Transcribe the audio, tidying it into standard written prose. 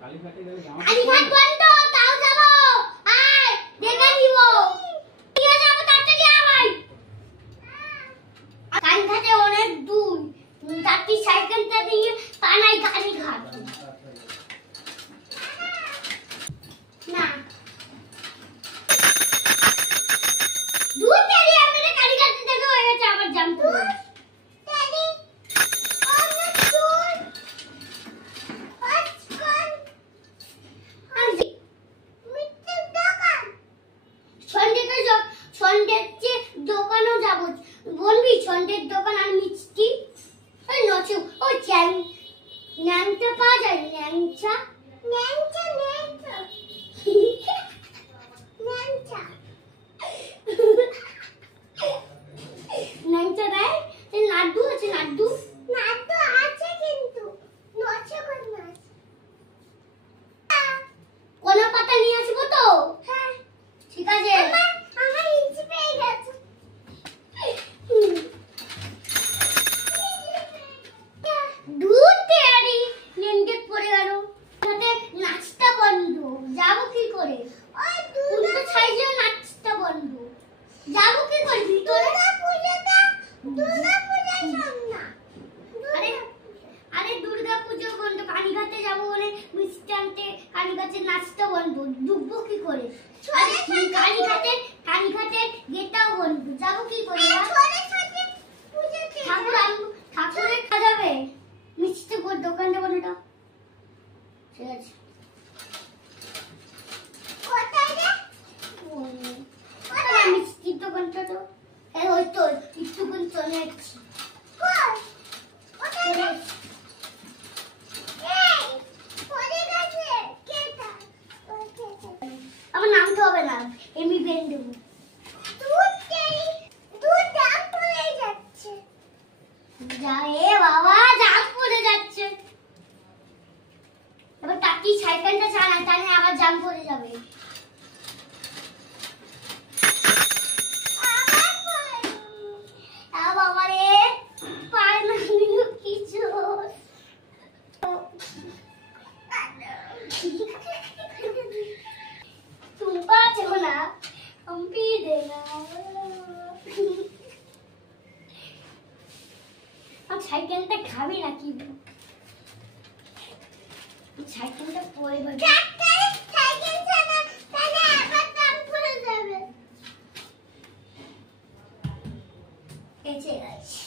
কালীঘাট বন্ধ, তাও যাবো। আয় দেখে নিব। ঠিক আছে, যাবো তাড়াতাড়ি আয়। কালীঘাটে অনেক দূর, তাড়াতাড়ি সাইকেলটা দিয়ে পানাই কালীঘাট। না দূর তেরি আমাদের কালীঘাটে থেকে হয়ে গেছে, আবার জাম করব। তেরি অনেক দূর। আজকাল আজি মিষ্টির দোকান সন্ধ্যের যে দোকানও যাব। বলবি সন্ধ্যের দোকান আর মিষ্টি ওই নচু ও চ্যাং ন্যাংটা পাওয়া যায়। ন্যাংচা ন্যাংচা ন্যাংচা ন্যাংচা ন্যাংচা দেয়। লাড্ডু আছে, লাড্ডু লাড্ডু আছে কিন্তু নচে কোন মাছ। কোন পাতা নিয়ে আসবো তো? হ্যাঁ ঠিক আছে। আমার ইঞ্চি পেয়ে গেছে। দুধ তেরি নেমকে পড়ে গেল। সাথে নাচটা বন্ধ, যাবো কি করে? ওই দুটো সাইজে নাচটা বন্ধ, যাবো কি করে ভিতরে? দুর্গা পূজা সামনে। আরে দুর্গা পূজা বন্ধ, কালীঘাটে যাবো বলে মিষ্টি আনতে। কালীঘাটে নাচটা বন্ধ, ডুববো কি করে? কালীঘাটে গেটটাও বন্ধ, যাবো কি করে? ঠাকুরের খাওয়াবে মিষ্টি দোকান দেবো না। ঠিক আছে, মিষ্টির দোকানটা তো ওই তো একটুকুন চলে যাচ্ছি। আমার নামতে হবে না, এমনি বেন দেবো। যা এ বাবা, জাম পড়ে যাচ্ছে। এবার টাকি সাইকেলটা চালায়, তাহলে আবার জাম পড়ে যাবে। বাবা রে, পায় না কিছু। টুম্পা চোনা কম্পি দে না। সাইকেলটা খাবে নাকি? সাইকেলটা পড়ে যাবে। সাইকেল চালা, তাহলে আবার দাম পড়ে যাবে। এসে গেছে।